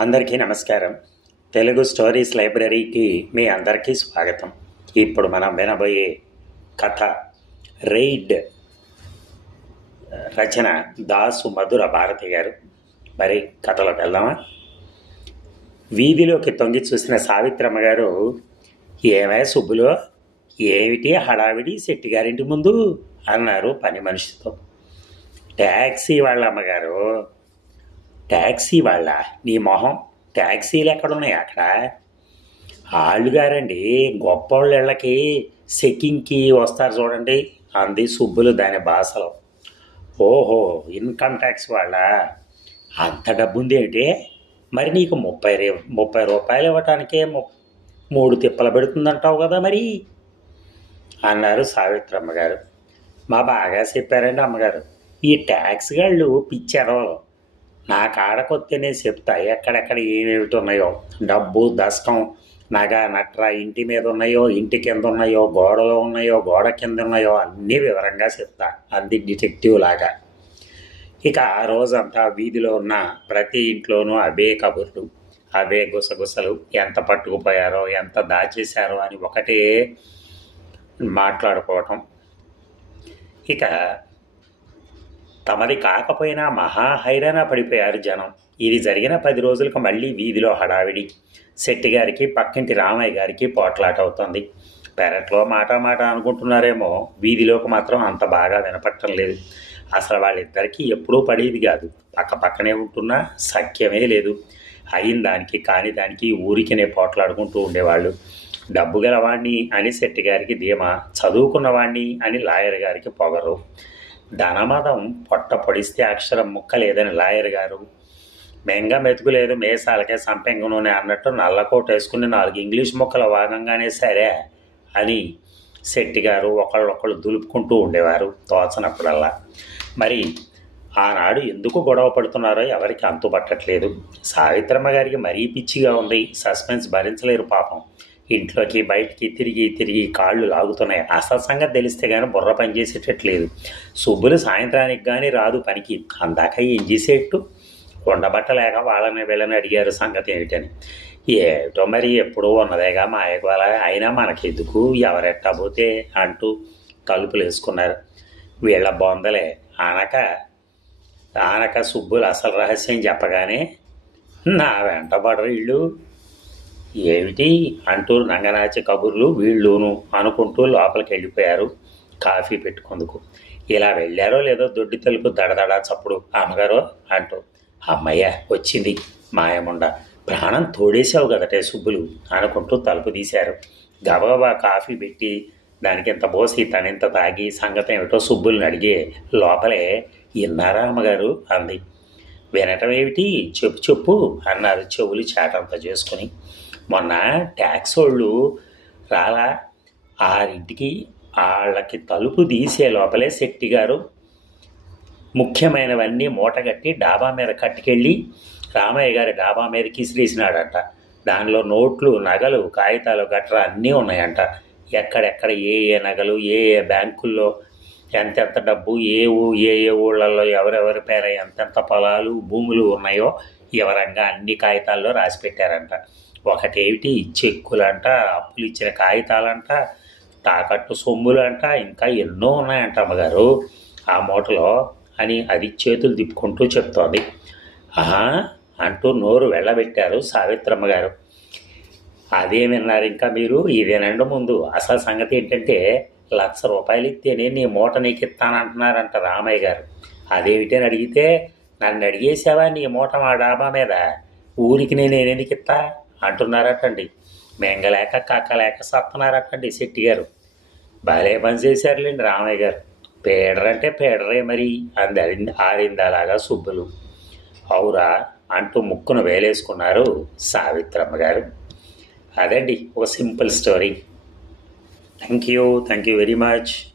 అందరికీ నమస్కారం. తెలుగు స్టోరీస్ లైబ్రరీకి మీ అందరికీ స్వాగతం. ఇప్పుడు మనం వినబోయే కథ రెయిడ్. రచన దాసు మధుర భారతి గారు. మరి కథలోకి వెళ్దామా? వీధిలోకి తొంగి చూసిన సావిత్రమ్మ గారు ఏమే సుబ్బులో ఏమిటి హడావిడి శెట్టి గారింటి ముందు? అన్నారు పని మనిషితో. ట్యాక్సీ వాళ్ళ అమ్మగారు ట్యాక్సీ వాళ్ళ నీ మొహం. ట్యాక్సీలు ఎక్కడున్నాయి అక్కడ? వాళ్ళు గారండి గొప్పోళ్ళ ఇళ్ళకి చెక్కింగ్కి వస్తారు చూడండి. అంది సుబ్బులు దాని భాషలో ఓహో ఇన్కమ్ ట్యాక్స్ వాళ్ళ? అంత డబ్బు ఉంది ఏంటి? మరి నీకు ముప్పై రే ముప్పై రూపాయలు ఇవ్వటానికే ము మూడు తిప్పలు పెడుతుందంటావు కదా మరి? అన్నారు సావిత్రమ్మ గారు. మా బాగా చెప్పారండి అమ్మగారు. ఈ ట్యాక్స్ వాళ్ళు పిచ్చి ఎడవలు నా కాడకొత్తేనే చెప్తా ఎక్కడెక్కడ ఏమేమిటి ఉన్నాయో డబ్బు దశకం నగ నట్ర ఇంటి మీద ఉన్నాయో ఇంటి కింద ఉన్నాయో గోడలో ఉన్నాయో గోడ కింద ఉన్నాయో అన్నీ వివరంగా చెప్తా అంది డిటెక్టివ్ లాగా. ఇక ఆ రోజంతా వీధిలో ఉన్న ప్రతి ఇంట్లోనూ అవే కబుర్లు అవే గుసగుసలు ఎంత పట్టుకుపోయారో ఎంత దాచేశారో అని ఒకటే మాట్లాడుకోవటం. ఇక తమది కాకపోయినా మహా హైరాణ పడిపోయారు జనం. ఇది జరిగిన పది రోజులకు మళ్ళీ వీధిలో హడావిడి. శెట్టి గారికి పక్కింటి రామయ్య గారికి పోట్లాట అవుతుంది. పెరట్లో మాట మాట అనుకుంటున్నారేమో వీధిలోకి మాత్రం అంత బాగా వినపట్టడం లేదు. అసలు వాళ్ళిద్దరికీ ఎప్పుడూ పడేది కాదు. పక్క పక్కనే ఉంటున్నా సఖ్యమే లేదు. అయిన దానికి కాని దానికి ఊరికినే పోట్లాడుకుంటూ ఉండేవాళ్ళు. డబ్బు గలవాణ్ణి అని శెట్టి గారికి ధీమా చదువుకున్నవాణ్ణి అని లాయర్ గారికి పొగరు. ధనమదం పొట్ట పొడిస్తే అక్షరం ముక్క లేదని లాయర్ గారు. మెంగ మెతుకు లేదు మేసాలకే సంపెంగ నూనె అన్నట్టు నల్లకోట వేసుకుని నాలుగు ఇంగ్లీష్ ముక్కలు వాగంగానే సరే అని శెట్టి గారు ఒకళ్ళొకళ్ళు దులుపుకుంటూ ఉండేవారు తోచనప్పుడల్లా. మరి ఆనాడు ఎందుకు గొడవ పడుతున్నారో ఎవరికి అంతుపట్టట్లేదు. సావిత్రమ్మ గారికి మరీ పిచ్చిగా ఉంది. సస్పెన్స్ భరించలేరు పాపం. ఇంట్లోకి బయటికి తిరిగి తిరిగి కాళ్ళు లాగుతున్నాయి. అసలు సంగతి తెలిస్తే కానీ బుర్ర పని చేసేటట్లేదు. సుబ్బులు సాయంత్రానికి కానీ రాదు పనికి. అందాక ఏం చేసేట్టు? ఉండబట్టలేక వాళ్ళని వీళ్ళని అడిగారు సంగతి ఏమిటని. ఏమిటో మరి ఎప్పుడూ ఉన్నదేగా మాయకోల అయినా మనకెందుకు? ఎవరెట్టబోతే అంటూ తలుపులు వేసుకున్నారు. వీళ్ళ బొందలే. ఆనక ఆనక సుబ్బులు అసలు రహస్యం చెప్పగానే నా వెంటబడరు ఇళ్ళు వీళ్ళు ఏమిటి? అంటూ నంగనాచి కబుర్లు వీళ్ళును అనుకుంటూ లోపలికి వెళ్ళిపోయారు కాఫీ పెట్టుకుందుకు. ఇలా వెళ్ళారో లేదో దొడ్డి తలుపు దడదడా చప్పుడు అమ్మగారు అంటూ అమ్మయ్య వచ్చింది మాయముండ. ప్రాణం తోడేసావు కదటే సుబ్బులు అనుకుంటూ తలుపు తీశారు. గబగబా కాఫీ పెట్టి దానికి ఇంత పోసి తనింత తాగి సంగతి ఏమిటో సుబ్బుల్ని అడిగే లోపలే ఇన్నారా అమ్మగారు? అంది. వినటం ఏమిటి చెప్పు చెప్పు అన్నారు చెవులు చాటంత చేసుకుని. మొన్న ట్యాక్స్ వాళ్ళు రాలా ఆరింటికి వాళ్ళకి తలుపు తీసే లోపలే శెట్టి గారు ముఖ్యమైనవన్నీ మూటగట్టి డాబా మీద కట్టుకెళ్ళి రామయ్య గారి డాబా మీద కిసిరేసినాడంట దానిలో నోట్లు నగలు కాగితాలు గట్రా అన్నీ ఉన్నాయంట. ఎక్కడెక్కడ ఏ ఏ నగలు ఏ ఏ బ్యాంకుల్లో ఎంతెంత డబ్బు ఏ ఊ ఏ ఏ ఊళ్ళల్లో ఎవరెవరి పేర ఎంతెంత పొలాలు భూములు ఉన్నాయో వివరంగా అన్ని కాగితాల్లో రాసి పెట్టారంట. ఒకటేమిటి? చెక్కులంట అప్పులు ఇచ్చిన కాగితాలంట తాకట్టు సొమ్ములంట ఇంకా ఎన్నో ఉన్నాయంట అమ్మగారు. ఆ మూటలో అని అది చేతులు తిప్పుకుంటూ చెప్తోంది. ఆహా! అంటూ నోరు వెళ్ళబెట్టారు సావిత్రమ్మ గారు అదే విన్నారు ఇంకా మీరు? ఇదేనండి ముందు. అసలు సంగతి ఏంటంటే లక్ష రూపాయలు ఇస్తేనే నీ మూట నీకు ఇస్తానంటున్నారంట రామయ్య గారు అదేమిటని అడిగితే నన్ను అడిగేసావా నీ మూట మా డాబా మీద? ఊరికి నేను ఎందుకు ఇస్తా అంటున్నారటండి. మెంగలేక కక్కలేక సత్తనారటండి శెట్టి గారు. భలే పని చేశారులేండి రామయ్య గారు. పేడరంటే పేడరే మరి అంది ఆరిందలాగా సుబ్బులు. అవురా అంటూ ముక్కును వేలేసుకున్నారు సావిత్రమ్మ గారు. అదండి ఒక simple story. Thank you thank you very much.